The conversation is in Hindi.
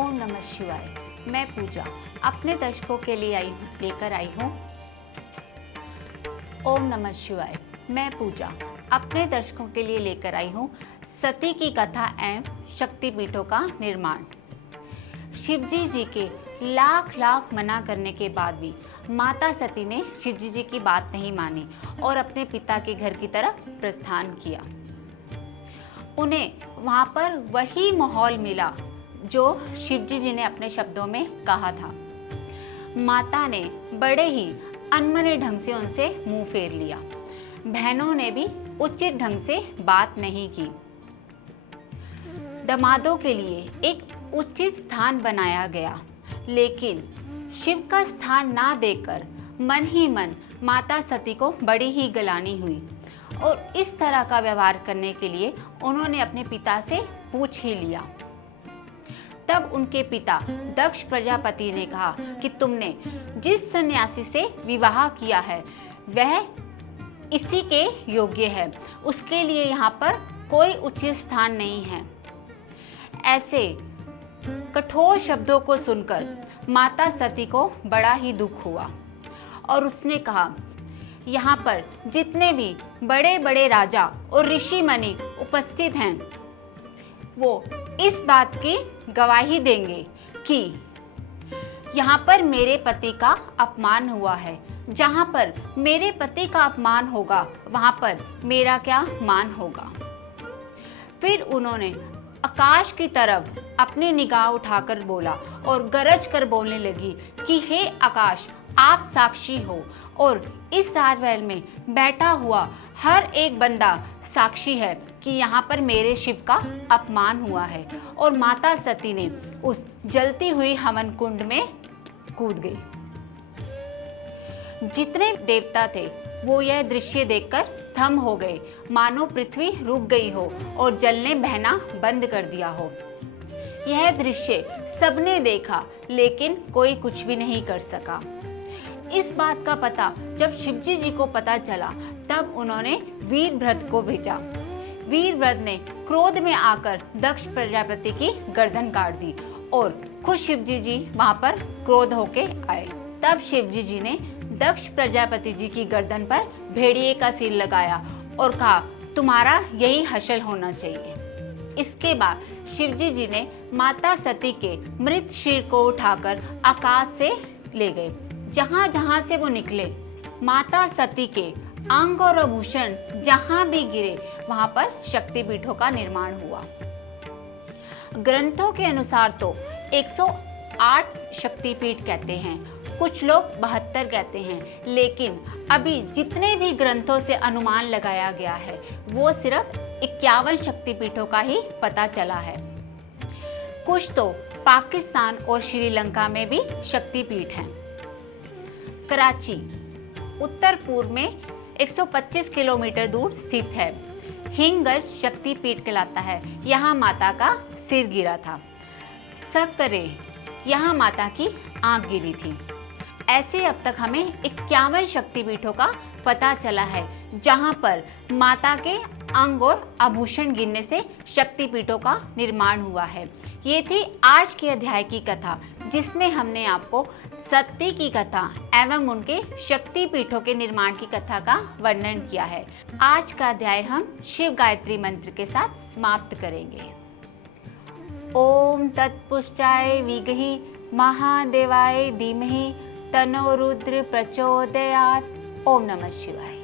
ओम नमः शिवाय। मैं पूजा अपने दर्शकों के लिए लेकर आई हूँ। ओम नमः शिवाय। मैं पूजा अपने दर्शकों के लिए लेकर आई हूँ सती की कथा एवं शक्तिपीठों का निर्माण। शिवजी जी के लाख लाख मना करने के बाद भी माता सती ने शिवजी जी की बात नहीं मानी और अपने पिता के घर की तरफ प्रस्थान किया। उन्हें वहाँ पर वही माहौल मिला जो शिवजी जी ने अपने शब्दों में कहा था। माता ने बड़े ही अनमने ढंग से उनसे मुंह फेर लिया। बहनों ने भी उचित ढंग से बात नहीं की। दमादों के लिए एक उचित स्थान बनाया गया, लेकिन शिव का स्थान ना देकर मन ही मन माता सती को बड़ी ही गलानी हुई और इस तरह का व्यवहार करने के लिए उन्होंने अपने पिता से पूछ ही लिया। तब उनके पिता दक्ष प्रजापति ने कहा कि तुमने जिस सन्यासी से विवाह किया है वह इसी के योग्य है, उसके लिए यहाँ पर कोई उचित स्थान नहीं है। ऐसे कठोर शब्दों को सुनकर माता सती को बड़ा ही दुख हुआ और उसने कहा, यहाँ पर जितने भी बड़े बड़े राजा और ऋषि मुनि उपस्थित हैं वो इस बात की गवाही देंगे कि यहाँ पर मेरे पति का अपमान हुआ है। जहाँ पर मेरे पति का अपमान होगा वहाँ पर मेरा क्या मान होगा। फिर उन्होंने आकाश की तरफ अपनी निगाह उठाकर बोला और गरज कर बोलने लगी कि हे आकाश, आप साक्षी हो और इस राजमहल में बैठा हुआ हर एक बंदा साक्षी है कि यहाँ पर मेरे शिव का अपमान हुआ है। और माता सती ने उस जलती हुई हवन कुंड में कूद गई। जितने देवता थे वो यह दृश्य देखकर स्तंभ हो गए, मानो पृथ्वी रुक गई हो और जल ने बहना बंद कर दिया हो। यह दृश्य सबने देखा, लेकिन कोई कुछ भी नहीं कर सका। इस बात का पता जब शिवजी जी को पता चला तब उन्होंने वीरभद्र को भेजा। वीरभद्र ने क्रोध में आकर दक्ष प्रजापति की गर्दन काट दी और खुद शिवजी जी वहां पर क्रोध होके आए। तब शिवजी जी ने दक्ष प्रजापति जी की गर्दन पर भेड़िए का सिर लगाया और कहा, तुम्हारा यही हशल होना चाहिए। इसके बाद शिवजी जी ने माता सती के मृत सिर को उठाकर आकाश से ले गए। जहां जहां से वो निकले माता सती के अंग और आभूषण जहां भी गिरे वहां पर शक्तिपीठों का निर्माण हुआ। ग्रंथों के अनुसार तो 108 शक्तिपीठ कहते हैं, कुछ लोग 72 कहते हैं, लेकिन अभी जितने भी ग्रंथों से अनुमान लगाया गया है वो सिर्फ 51 शक्तिपीठों का ही पता चला है। कुछ तो पाकिस्तान और श्रीलंका में भी शक्तिपीठ हैं। कराची उत्तर पूर्व में 125 किलोमीटर दूर स्थित है। हिंगज शक्तिपीठ कहलाता है। यहाँ माता का सिर गिरा था। सकरे यहाँ माता की आंख गिरी थी। ऐसे अब तक हमें 51 शक्तिपीठों का पता चला है जहाँ पर माता के अंग और आभूषण गिरने से शक्तिपीठों का निर्माण हुआ है। ये थी आज के अध्याय की कथा, जिसमें हमने आपको सती की कथा एवं उनके शक्तिपीठों के निर्माण की कथा का वर्णन किया है। आज का अध्याय हम शिव गायत्री मंत्र के साथ समाप्त करेंगे। ओम तत्पुरुषाय विद्महे महादेवाय धीमहि तन्नो रुद्र प्रचोदयात्। ओम नमः शिवाय।